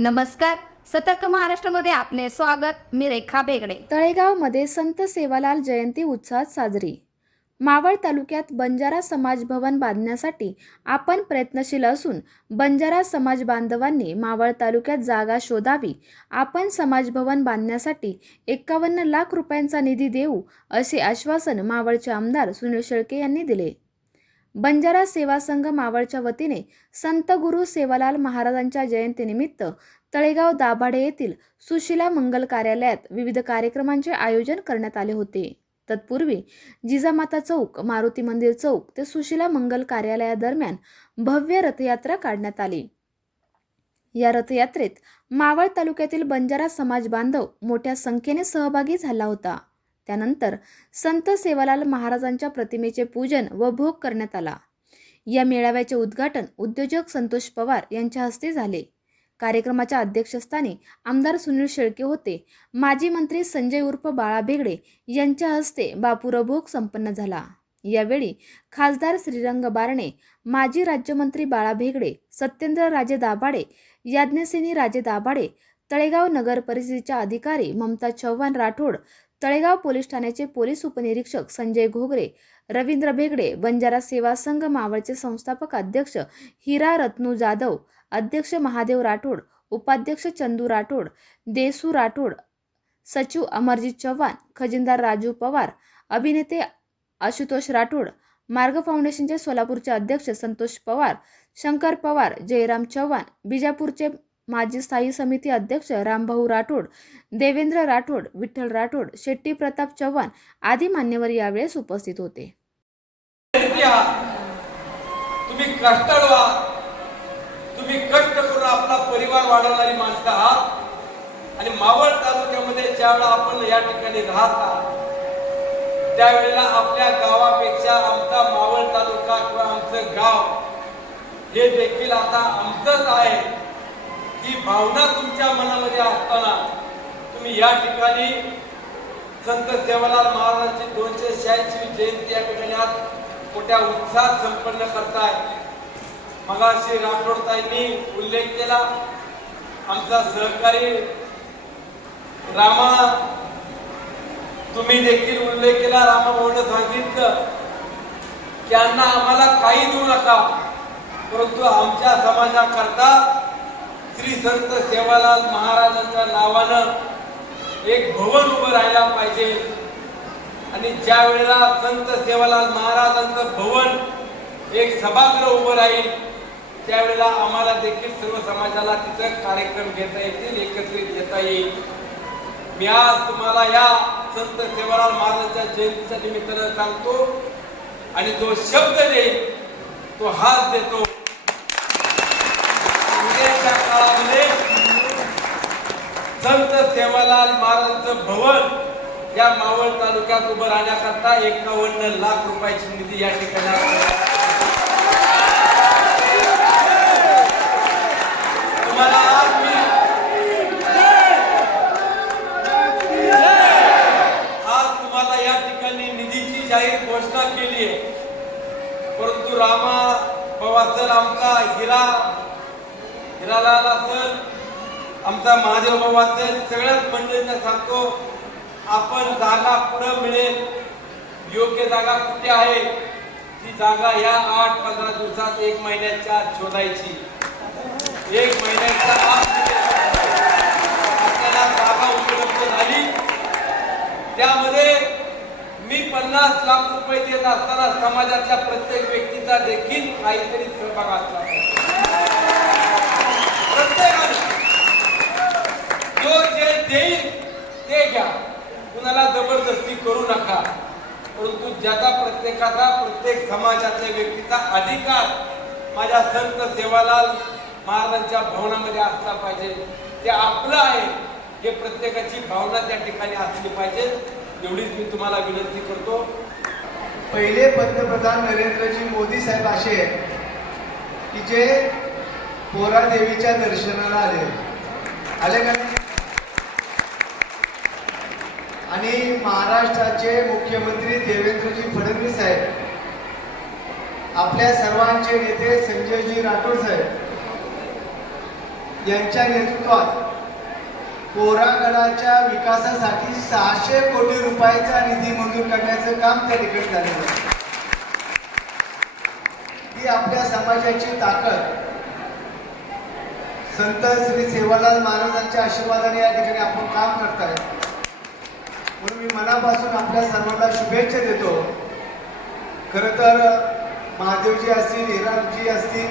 नमस्कार. सतर्क महाराष्ट्रामध्ये आपले स्वागत. मी रेखा बेगडे. तळेगावमध्ये संत सेवालाल जयंती उत्साहात साजरी. मावळ तालुक्यात बंजारा समाज भवन बांधण्यासाठी आपण प्रयत्नशील असून बंजारा समाज बांधवांनी मावळ तालुक्यात जागा शोधावी आपण समाज भवन बांधण्यासाठी एकावन्न लाख रुपयांचा निधी देऊ असे आश्वासन मावळचे आमदार सुनील शेळके यांनी दिले. बंजारा सेवा संघ मावळच्या वतीने संत गुरु सेवालाल महाराजांच्या जयंतीनिमित्त तळेगाव दाभाडे येथील सुशिला मंगल कार्यालयात विविध कार्यक्रमांचे आयोजन करण्यात आले होते. तत्पूर्वी जिजामाता चौक मारुती मंदिर चौक ते सुशिला मंगल कार्यालयादरम्यान भव्य रथयात्रा काढण्यात आली. या रथयात्रेत मावळ तालुक्यातील बंजारा समाज बांधव मोठ्या संख्येने सहभागी झाला होता. त्यानंतर संत सेवालाल महाराजांच्या प्रतिमेचे पूजन व भोग करण्यात आला. या मेळाव्याचे उद्घाटन उद्योजक संतोष पवार यांच्या हस्ते झाले. कार्यक्रमाच्या अध्यक्षस्थानी आमदार सुनील शेळके होते. माजी मंत्री संजय उर्फ बाळा भेगडे यांच्या हस्ते बापूर भोग संपन्न झाला. यावेळी खासदार श्रीरंग बारणे माजी राज्यमंत्री बाळा भेगडे सत्येंद्र राजे दाभाडे याज्ञसेनी राजे दाभाडे तळेगाव नगर परिषदेच्या अधिकारी ममता चव्हाण राठोड तळेगाव पोलीस ठाण्याचे पोलीस उपनिरीक्षक संजय घोगरे रवींद्र भेगडे बंजारा सेवा संघ मावळचे संस्थापक अध्यक्ष हिरा रत्नू जाधव अध्यक्ष महादेव राठोड उपाध्यक्ष चंदू राठोड देसू राठोड सचिव अमरजित चव्हाण खजिनदार राजू पवार अभिनेते आशुतोष राठोड मार्ग फाउंडेशनचे सोलापूरचे अध्यक्ष संतोष पवार शंकर पवार जयराम चव्हाण बिजापूरचे माजी स्थायी समिती अध्यक्ष रामभाऊ राठोड देवेंद्र राठोड विठ्ठल राठोड शेट्टी प्रताप चव्हाण आदी मान्यवर यावेळेस उपस्थित होते. तुम्ही कष्टाळू तुम्ही कष्ट करून आपला परिवार वाढवणारी माणसं आहात. आणि मावळ तालुक्यामध्ये ज्यावेळेला आपण या ठिकाणी राहता त्यावेळेला आपल्या गावापेक्षा आमचा मावळ तालुका किंवा आमचं गाव हे देखील आता आमचंच आहे. ही भावना तुमच्या मनामध्ये असताना तुम्ही या ठिकाणी संत सेवालाल महाराजांची दोनशे शहाऐंशी जयंती या ठिकाणी आज मोठ्या उत्साहात संपन्न करताय. मगाशी राठोडताईंनी उल्लेख केला. आमचा सहकारी रामा तुम्ही देखील उल्लेख केला. रामा भाऊनं सांगितलं की आम्हाला काही देऊ नका परंतु आमच्या समाजाकरता श्री संत सेवालाल महाराजांच्या नावानं एक भवन उभं राहायला पाहिजे. आणि ज्या वेळेला संत सेवालाल महाराजांचं भवन एक सभागृह उभं राहील त्यावेळेला आम्हाला देखील सर्व समाजाला तिथं कार्यक्रम घेता येतील एकत्रित घेता येईल. मी आज तुम्हाला या संत सेवालाल महाराजांच्या जयंतीच्या निमित्तानं सांगतो आणि जो शब्द देईल तो हाच देतो. काळामध्ये संत सेवालाल महाराजांचं भवन या मावळ तालुक्यात उभं राहण्याकरता एकावन्न लाख रुपयाची निधी या ठिकाणी तुम्हाला आज तुम्हाला या ठिकाणी निधीची जाहीर घोषणा केली आहे. परंतु रामा पवार आमचा हिरा झाला तर आमचा महादेव बाबा असेल सगळ्याच मंडळींना सांगतो आपण जागा पुढं मिळेल. योग्य जागा कुठे आहे? ती जागा या आठ पंधरा दिवसात एक महिन्याच्या आत शोधायची. एक महिन्याच्या आत आपल्याला जागा उपलब्ध झाली. त्यामध्ये मी पन्नास लाख रुपये देत असताना समाजातल्या प्रत्येक व्यक्तीचा देखील काहीतरी सहभाग असला प्रत्येकाने जो जे देईल ते घ्या. कुणाला जबरदस्ती करू नका. परंतु ज्याचा प्रत्येकाचा प्रत्येक समाजातल्या व्यक्तीचा अधिकार माझ्या संत सेवालाल महाराजांच्या भवनामध्ये असला पाहिजे. ते आपलं आहे. हे प्रत्येकाची भावना त्या ठिकाणी असली पाहिजे. एवढीच मी तुम्हाला विनंती करतो. पहिले पंतप्रधान नरेंद्रजी मोदी साहेब असे आहेत की जे पोरा देवीच्या दर्शनाला आले आले का नाही? आणि महाराष्ट्राचे मुख्यमंत्री देवेंद्रजी फडणवीस साहेब आपल्या सर्वांचे नेते संजयजी राठोड साहेब यांच्या नेतृत्वात कोरागडाच्या विकासासाठी सहाशे कोटी रुपयाचा निधी मंजूर करण्याचं काम त्या ठिकाणी झालेलं ती ही आपल्या समाजाची ताकद संत श्री सेवालाल महाराजांच्या आशीर्वादाने या ठिकाणी आपण काम करताय. म्हणून मी मनापासून आपल्या सर्वांना शुभेच्छा देतो. खरं तर महादेवजी असतील हिरामजी असतील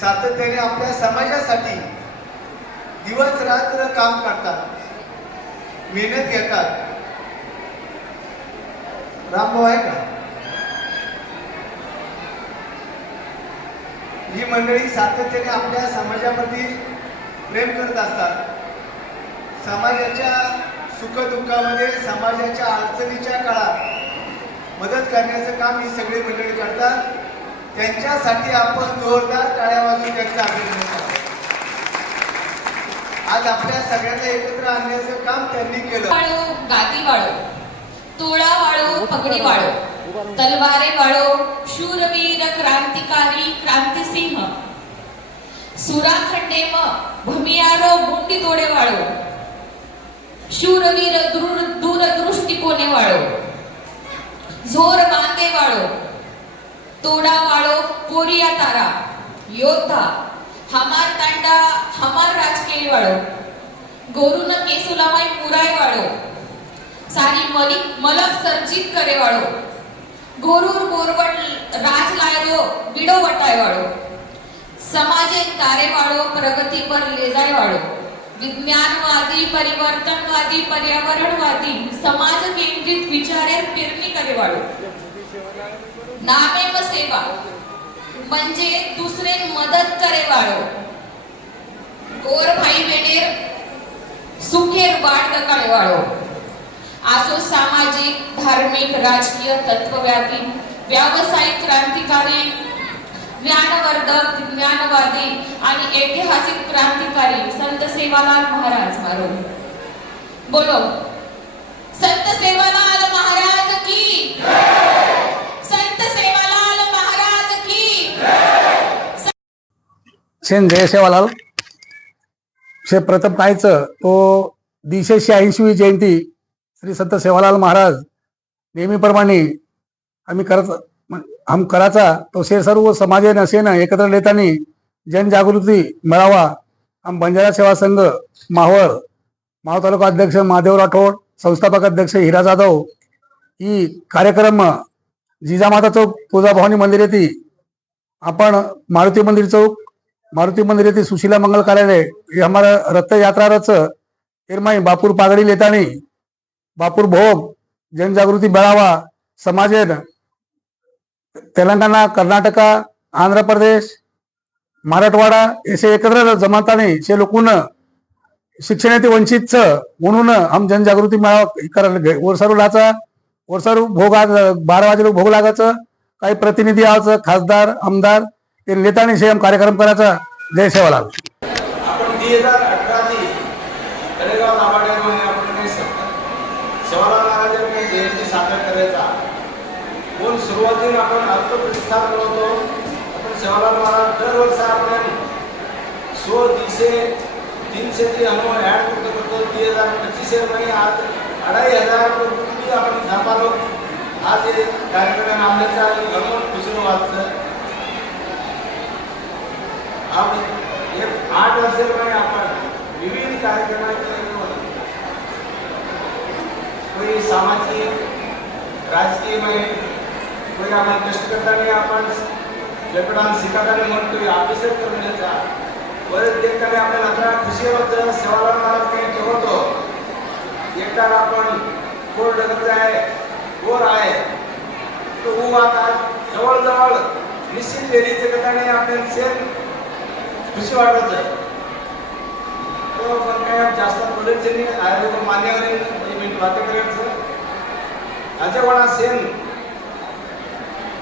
सातत्याने आपल्या समाजासाठी दिवस रात्र काम करतात मेहनत घेतात. रामभाऊ आहे का? ही मंडळी सातत्याने आपल्या समाजामध्ये प्रेम करत असतात. समाजाच्या सुखदुःखामध्ये समाजाच्या अडचणीच्या काळात मदत करण्याचं काम ही सगळी मंडळी करतात. त्यांच्यासाठी आपण जोरदार टाळ्या वाजून त्यांचं अभिनंदन करतो. आज आपल्या सगळ्यांना एकत्र आणण्याचं काम त्यांनी केलं. गादी वाळो तोळा वाळो पगडी वाळो. तलवारे वाळो शूरवीर क्रांतिकारी क्रांतिसिंह. सुराखंडे म भमियारो मुंडी तोडे वाळो. शूरवीर दूर दूरदृष्टिकोने वाळो. झोर बांधे वाळो. तोडा वाळो पोरिया तारा. योद्धा हमार तांडा हमार राजकीय वाळो. गोरुन केसुलामाई पुराय वाळो. सारी मलिक मलक सर्जित करे वाळो. गोरूर गोरवट राज लायरो बिडो वटाय वाळो समाजे तारे वाळो प्रगती पर लेजाय वाळो विज्ञानवादी परिवर्तनवादी पर्यावरणवादी समाज केंद्रित विचारे पेरणी करे वाळो नामेव सेवा म्हणजे दुसरे मदत करे वाळो गोर भाई बेडेर सुखेर वाट दकाळे वाळो असो सामाजिक धार्मिक राजकीय तत्वव्यापी व्यावसायिक क्रांतिकारी ज्ञानवर्धक ज्ञानवादी आणि ऐतिहासिक क्रांतिकारी संत सेवालाल महाराज मारो. बोलो संत सेवालाल महाराज की? संत सेवालाल महाराज की? सेन जय सेवालाल. से प्रथम पाहायचं तो दीडशे शहाऐंशीवी जयंती श्री संत सेवालाल महाराज नेहमीप्रमाणे आम्ही करत हम कराचा तो से सर्व समाजे नसेनं एकत्र नेताना जनजागृती मिळावा. आम बंजारा सेवा संघ मावळ मावळ तालुका अध्यक्ष महादेव राठोड संस्थापक अध्यक्ष हिरा जाधव ही कार्यक्रम जिजामाता चौक तुळजाभवानी मंदिर येते आपण मारुती मंदिर चौक मारुती मंदिर येथे सुशीला मंगल कार्यालय हे आम्हाला रथयात्रा रच एरमाई बापूर पागड़ी लेतानी बापूर भोग जनजागृती मेळावा समाजेन तेलंगणा कर्नाटका आंध्र प्रदेश मराठवाडा असे एकत्र जमाताने शे लोकून शिक्षणाचे वंचित म्हणून हम जनजागृती मेळावा करायला वर्षारू लाचा वर्षारू भोग बारा वाजे भोग लागायचं. काही प्रतिनिधी आवाचं खासदार आमदार ते नेताने शेम कार्यक्रम करायचा. जय सेवालाल. आपण दी हजार अठराची तळेगाव दाभाड्यामध्ये आपण काही सत्तर सेवालाल महाराजांनी जयंती साजरा करायचा म्हणून सुरुवातीला आपण अल्पप्रतिष्ठान बनवतो आपण सेवालाल महाराज दरवर्षी आपण सो तीनशे तीनशे ते हनुमान ॲड करतो करतो ती हजार पच्चीस महिने आज अढाई हजार रुपये आपण झापालो. आज हे कार्यक्रम आमल्याचा गमत दुसरं वाचतं आपण एक आठ वर्षाप्रमाणे आपण विविध कार्यक्रमाचे कोणी सामाजिक राजकीयमय कोणी आपण कष्ट करताना आपण लेकडान शिकाकाने म्हणतोय अभिषेक करण्याचा परत देखताना आपण आता खुशी सेवाला महाराज काही ठेवतो एकदा आपण कोर डगत आहे कोर आहे. तो ऊ आता जवळजवळ निश्चित फेरीचे करताना आपण सेम खुशी वाटत आहे. तो पण काय जास्त बोलायचं नाही आयोजक मान्यवर मी वाटत करायचं अजय वडा सेम.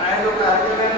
आयोजक आयोजक शांत